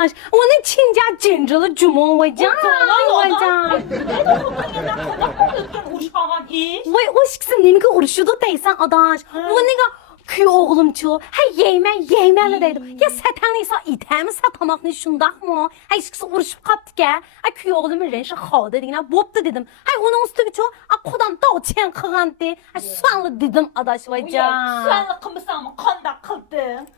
adaş. O ne Çince cincili cumon vaycan. Vaycan. Vay o şiksin neyinki uruşudu deysen adaş. O neyga köy oğlumçu. Hay yeymen deydim. Ya satanıysa itemi satamakını şundak mı? Hay şikisi uruşup kaptı ki. Hay köy oğlumun renşi xaldı deyine boptu dedim. Hay onun üstü çoğu kodan dağçen kıgan de. Hay suanlı dedim adaş vaycan. Suanlı kımısan mı kandak kıldın?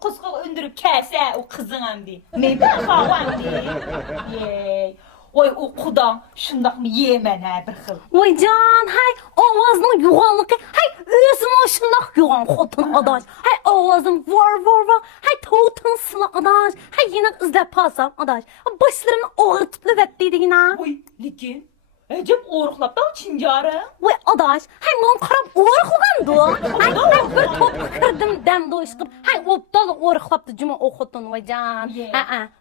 Kusqa öndürüp kelse o kızın emdi. Meyben kavan di. Yey. Oy o kudan şundak mı yemen ha bir xil. Vaycan hay ovazının yuğanlıqı. Hay özüm o şundak yuğan xotun adaş. Hay ovazım var. Hay tavutun sıla adaş. Hay yine izlep pasam adaş. Başlarımı ağırtıplı vettiydi yine. Oy lekin. Ecep oruqlap da çincarı. Vay adaş, hay man qarab o'rqilgandu. Hay bir top kirdim damda ishqib. Hay opdal o'rqlapdi juma o'qotun vayjan.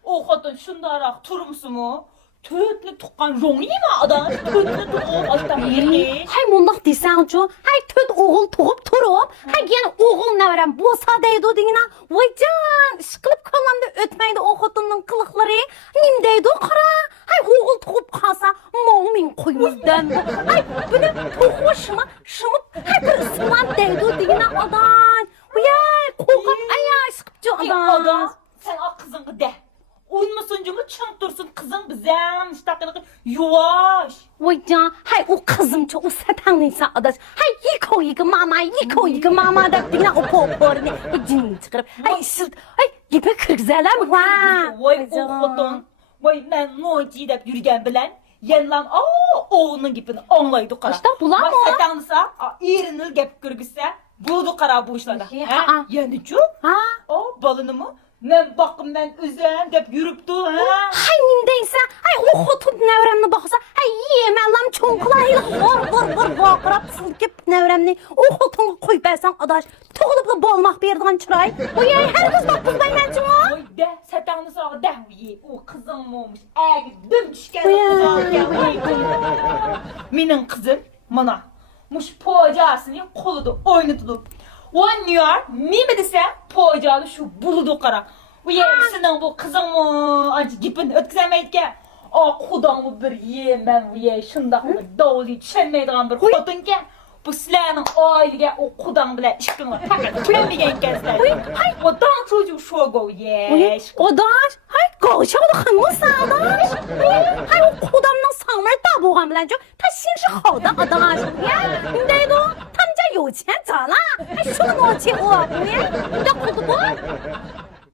O xotin şundarak turmusumu? Tötlü tuqqan jongi mi adam? Tötlü tuqqan açtan yeri. Hay mundaq desanchu, hay töt o'g'il tug'ib turib, hay yana o'g'il navaram bo'lsa deydi degina. Vayjan, ishqilib qolganda o'tmaydi o xotinning qiliqlari. Nim deydi qara. Hay o'g'il tug'ib qolsa, mo'min qo'ymizdan. Hay buni to'xishma, shimib, hay bir isman deydi degina adam. Voy, qo'rqib ayashqibchi adam. Adam, sen o kızını de. Uymusun cumu çın dursun kızın bizem iştahlığı yuvaş. Vaycan, hay o kızımça o satanlıysa adaş. Hay yıkı mama da dina o poporni. O cinin çıkarıp. Hay sırt, hay gibi kırgızalar mı var? Vay o xotin. Vay ben noci dep yürügen bilen. Yenlan oğlunun gipini anlaydı qara. İşte bular mı? Bak satansa, erinil gep kırgısa. Buldu qara bu işlarda. Yani çu? O balını mı? Men bakım ben üzen dep yürüptü ha. Hay nimdeyse, hay o xotun nevremni baksa, hay yemelam çonklayı vur bakırap silkip nevremni. O xotun koyup versen adaş, toğulup da bolmak bir yerden çıray. O yay her kız bak kızdan ben çoğu. Oy de satanı sağa de o kızım mı olmuş. Agi düm düşken kızım. Minin kızım mana. Muş poğacasını koludu oynatıdı. Oynuyor, mimi dese poğacalı şu buludu qara. Uye, senin bu kızın mı? Acı gipin ötküzemeydi ki. Kudan mı bir yemen uye, şundak mı davuli çenmeydiğen bir xotun ki. Bu silenin ailege o kudan bile işkini fakat tülenmegen kezder. O dan çocuğu şogo uye. Adaş, hay qavşalı xımısa adaş. Hay o kudamdan sağlar da boğan bilen çok. Ta şinşi xalda adaş. Ya, neydi o? 他们家有钱咋啦？还说那么起我？你的kudu bu?